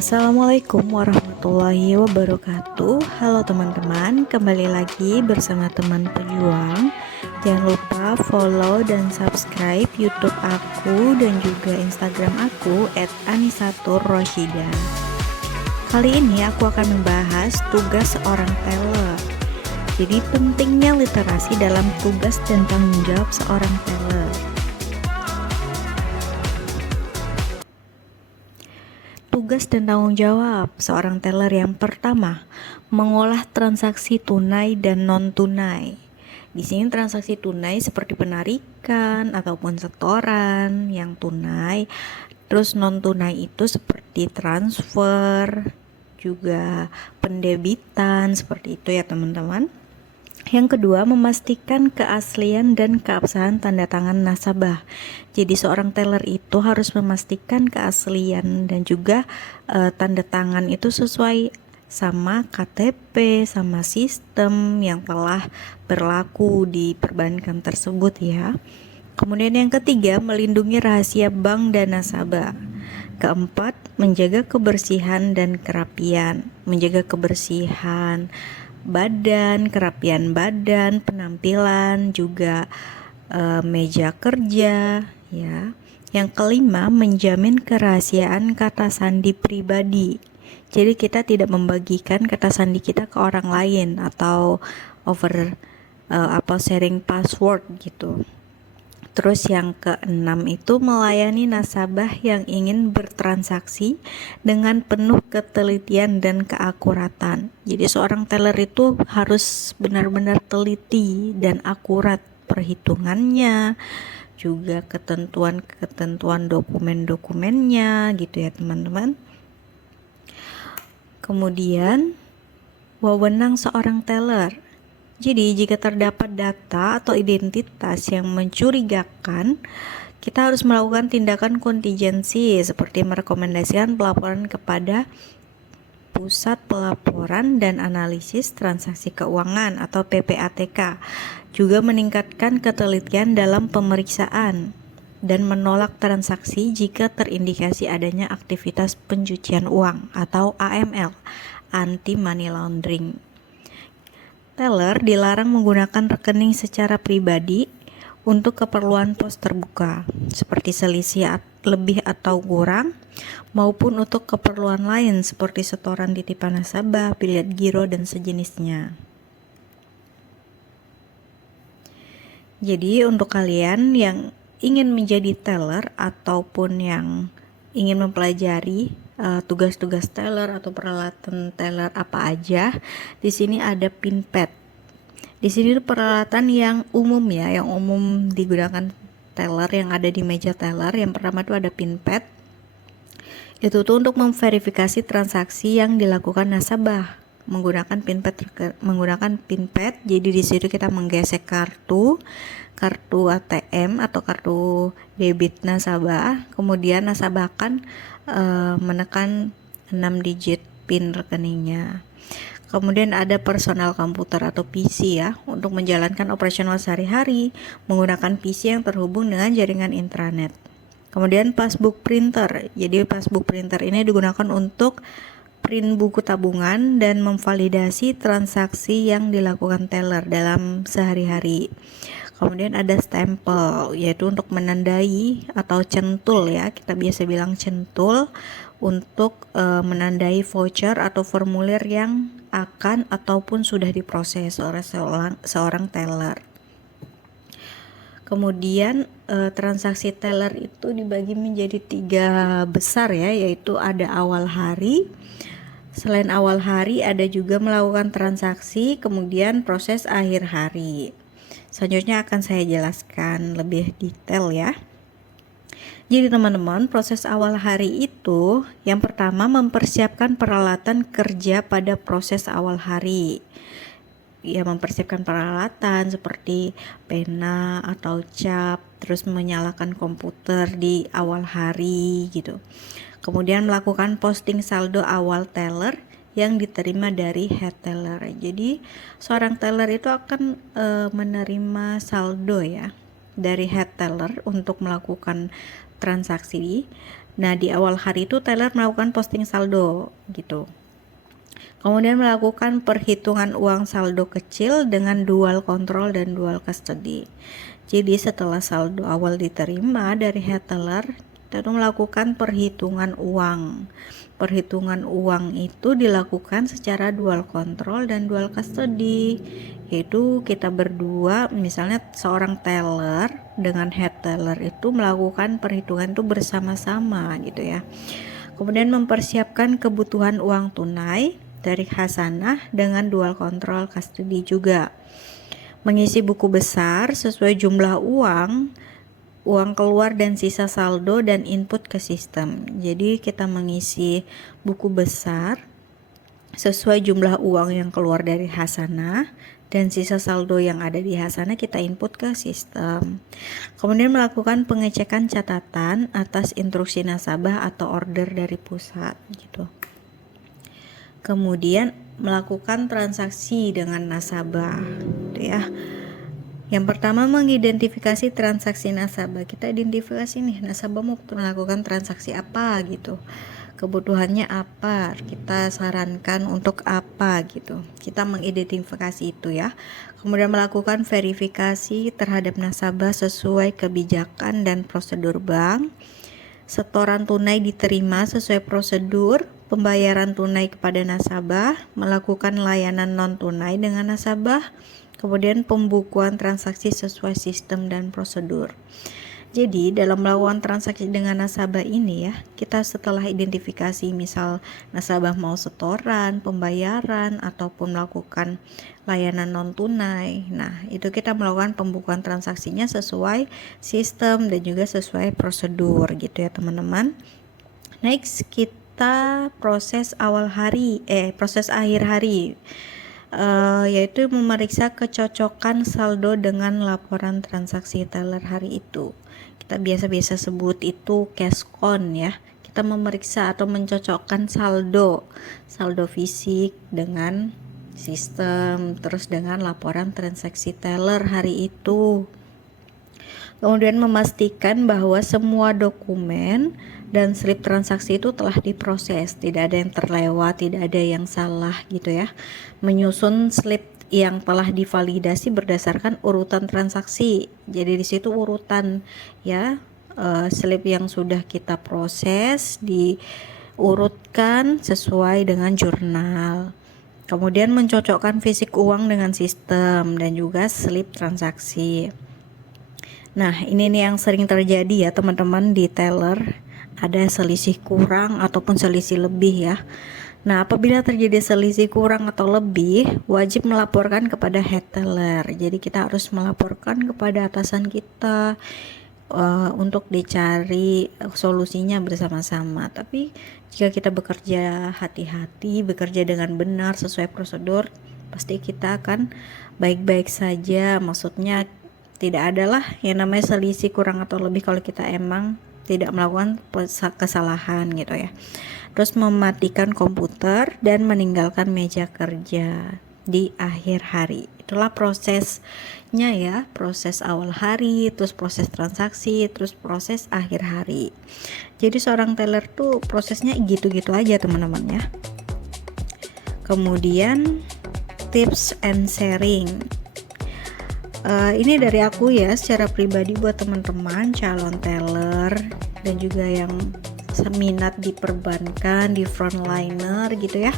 Assalamualaikum warahmatullahi wabarakatuh. Halo teman-teman, kembali lagi bersama teman pejuang. Jangan lupa follow dan subscribe YouTube aku dan juga Instagram aku @anisaturrosyida. Kali ini aku akan membahas tugas seorang teller. Jadi pentingnya literasi dalam tugas dan tanggung jawab seorang teller. Tugas dan tanggung jawab seorang teller yang pertama, mengolah transaksi tunai dan non-tunai. Di sini transaksi tunai seperti penarikan ataupun setoran yang tunai. Terus non-tunai itu seperti transfer, juga pendebitan, seperti itu ya teman-teman. Yang kedua, memastikan keaslian dan keabsahan tanda tangan nasabah. Jadi seorang teller itu harus memastikan keaslian dan juga tanda tangan itu sesuai sama KTP, sama sistem yang telah berlaku di perbankan tersebut ya. Kemudian yang ketiga, melindungi rahasia bank dan nasabah. Keempat, menjaga kebersihan dan kerapian. Menjaga kebersihan badan, kerapian badan, penampilan, juga meja kerja ya. Yang kelima, menjamin kerahasiaan kata sandi pribadi. Jadi kita tidak membagikan kata sandi kita ke orang lain atau sharing password gitu. Terus yang keenam itu melayani nasabah yang ingin bertransaksi dengan penuh ketelitian dan keakuratan. Jadi seorang teller itu harus benar-benar teliti dan akurat perhitungannya, juga ketentuan-ketentuan dokumen-dokumennya gitu ya teman-teman. Kemudian wewenang seorang teller. Jadi jika terdapat data atau identitas yang mencurigakan, kita harus melakukan tindakan kontingensi seperti merekomendasikan pelaporan kepada Pusat Pelaporan dan Analisis Transaksi Keuangan atau PPATK. Juga meningkatkan ketelitian dalam pemeriksaan dan menolak transaksi jika terindikasi adanya aktivitas pencucian uang atau AML, anti money laundering. Teller dilarang menggunakan rekening secara pribadi untuk keperluan pos terbuka, seperti selisih lebih atau kurang, maupun untuk keperluan lain seperti setoran titipan nasabah, bilet giro, dan sejenisnya. Jadi untuk kalian yang ingin menjadi teller ataupun yang ingin mempelajari tugas-tugas teller atau peralatan teller apa aja, di sini ada pinpad. Di sini peralatan yang umum ya, yang umum digunakan teller yang ada di meja teller. Yang pertama itu ada pinpad. Itu tuh untuk memverifikasi transaksi yang dilakukan nasabah menggunakan pinpad. Jadi di situ kita menggesek kartu ATM atau kartu debit nasabah, kemudian nasabah akan menekan 6 digit PIN rekeningnya. Kemudian ada personal komputer atau PC ya, untuk menjalankan operasional sehari-hari menggunakan PC yang terhubung dengan jaringan intranet. Kemudian passbook printer. Jadi passbook printer ini digunakan untuk print buku tabungan dan memvalidasi transaksi yang dilakukan teller dalam sehari-hari. Kemudian ada stempel, yaitu untuk menandai atau centul ya, kita biasa bilang centul, untuk menandai voucher atau formulir yang akan ataupun sudah diproses oleh seorang teller. Kemudian transaksi teller itu dibagi menjadi 3 besar ya, yaitu ada awal hari. Selain awal hari ada juga melakukan transaksi, kemudian proses akhir hari. Selanjutnya akan saya jelaskan lebih detail ya. Jadi teman-teman, proses awal hari itu yang pertama mempersiapkan peralatan kerja pada proses awal hari. Ya, mempersiapkan peralatan seperti pena atau cap, terus menyalakan komputer di awal hari gitu. Kemudian melakukan posting saldo awal teller yang diterima dari head teller. Jadi seorang teller itu akan menerima saldo ya dari head teller untuk melakukan transaksi Nah, di awal hari itu teller melakukan posting saldo gitu. Kemudian melakukan perhitungan uang saldo kecil dengan dual control dan dual custody. Jadi setelah saldo awal diterima dari head teller, kita tuh melakukan perhitungan uang. Perhitungan uang itu dilakukan secara dual control dan dual custody, yaitu kita berdua, misalnya seorang teller dengan head teller itu melakukan perhitungan itu bersama-sama gitu ya. Kemudian mempersiapkan kebutuhan uang tunai dari Hasanah dengan dual control custody juga. Mengisi buku besar sesuai jumlah uang keluar dan sisa saldo dan input ke sistem. Jadi kita mengisi buku besar sesuai jumlah uang yang keluar dari Hasanah dan sisa saldo yang ada di Hasanah kita input ke sistem. Kemudian melakukan pengecekan catatan atas instruksi nasabah atau order dari pusat gitu. Kemudian melakukan transaksi dengan nasabah gitu ya. Yang pertama, mengidentifikasi transaksi nasabah. Kita identifikasi nih, nasabah mau melakukan transaksi apa gitu, kebutuhannya apa, kita sarankan untuk apa gitu. Kita mengidentifikasi itu ya. Kemudian melakukan verifikasi terhadap nasabah sesuai kebijakan dan prosedur bank. Setoran tunai diterima sesuai prosedur, pembayaran tunai kepada nasabah, melakukan layanan non tunai dengan nasabah, kemudian pembukuan transaksi sesuai sistem dan prosedur. Jadi dalam melakukan transaksi dengan nasabah ini ya, kita setelah identifikasi misal nasabah mau setoran, pembayaran, ataupun melakukan layanan non tunai. Nah, itu kita melakukan pembukuan transaksinya sesuai sistem dan juga sesuai prosedur gitu ya teman-teman. Next, kita proses akhir hari. Yaitu memeriksa kecocokan saldo dengan laporan transaksi teller hari itu. Kita biasa-biasa sebut itu cash count ya. Kita memeriksa atau mencocokkan saldo fisik dengan sistem, terus dengan laporan transaksi teller hari itu. Kemudian memastikan bahwa semua dokumen dan slip transaksi itu telah diproses, tidak ada yang terlewat, tidak ada yang salah gitu ya. Menyusun slip yang telah divalidasi berdasarkan urutan transaksi. Jadi di situ urutan ya, slip yang sudah kita proses diurutkan sesuai dengan jurnal. Kemudian mencocokkan fisik uang dengan sistem dan juga slip transaksi. Nah, ini nih yang sering terjadi ya teman-teman di teller, ada selisih kurang ataupun selisih lebih ya. Nah, apabila terjadi selisih kurang atau lebih, wajib melaporkan kepada head teller. Jadi kita harus melaporkan kepada atasan kita untuk dicari solusinya bersama-sama. Tapi jika kita bekerja hati-hati, bekerja dengan benar sesuai prosedur, pasti kita akan baik-baik saja. Maksudnya tidak adalah yang namanya selisih kurang atau lebih kalau kita emang tidak melakukan kesalahan gitu ya. Terus mematikan komputer dan meninggalkan meja kerja di akhir hari. Itulah prosesnya ya, proses awal hari, terus proses transaksi, terus proses akhir hari. Jadi seorang teller tuh prosesnya gitu-gitu aja teman-teman ya. Kemudian tips and sharing. Ini dari aku ya secara pribadi buat teman-teman calon teller dan juga yang minat di perbankan, di frontliner gitu ya.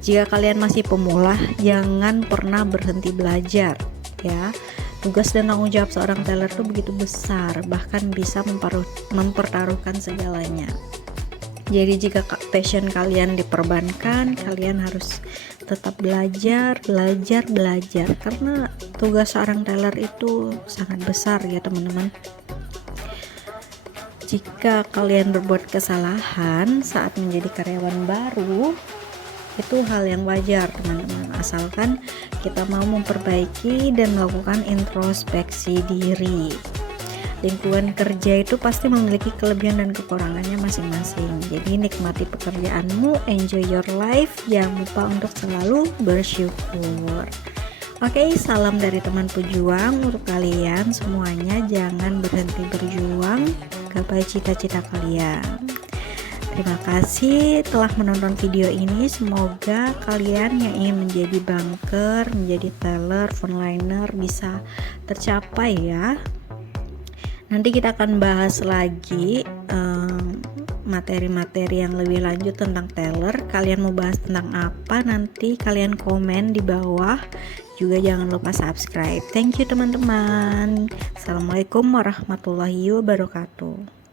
Jika kalian masih pemula, jangan pernah berhenti belajar ya. Tugas dan tanggung jawab seorang teller itu begitu besar, bahkan bisa mempertaruhkan segalanya. Jadi jika passion kalian di perbankan, kalian harus tetap belajar karena tugas seorang teller itu sangat besar ya teman-teman. Jika kalian berbuat kesalahan saat menjadi karyawan baru, itu hal yang wajar teman-teman, asalkan kita mau memperbaiki dan melakukan introspeksi diri. Lingkungan kerja itu pasti memiliki kelebihan dan kekurangannya masing-masing. Jadi nikmati pekerjaanmu, enjoy your life, jangan lupa untuk selalu bersyukur. Oke, salam dari teman pejuang untuk kalian semuanya. Jangan berhenti berjuang, gapai cita-cita kalian. Terima kasih telah menonton video ini. Semoga kalian yang ingin menjadi banker, menjadi teller, frontliner bisa tercapai ya. Nanti kita akan bahas lagi materi-materi yang lebih lanjut tentang teller. Kalian mau bahas tentang apa? Nanti kalian komen di bawah. Juga jangan lupa subscribe. Thank you teman-teman. Assalamualaikum warahmatullahi wabarakatuh.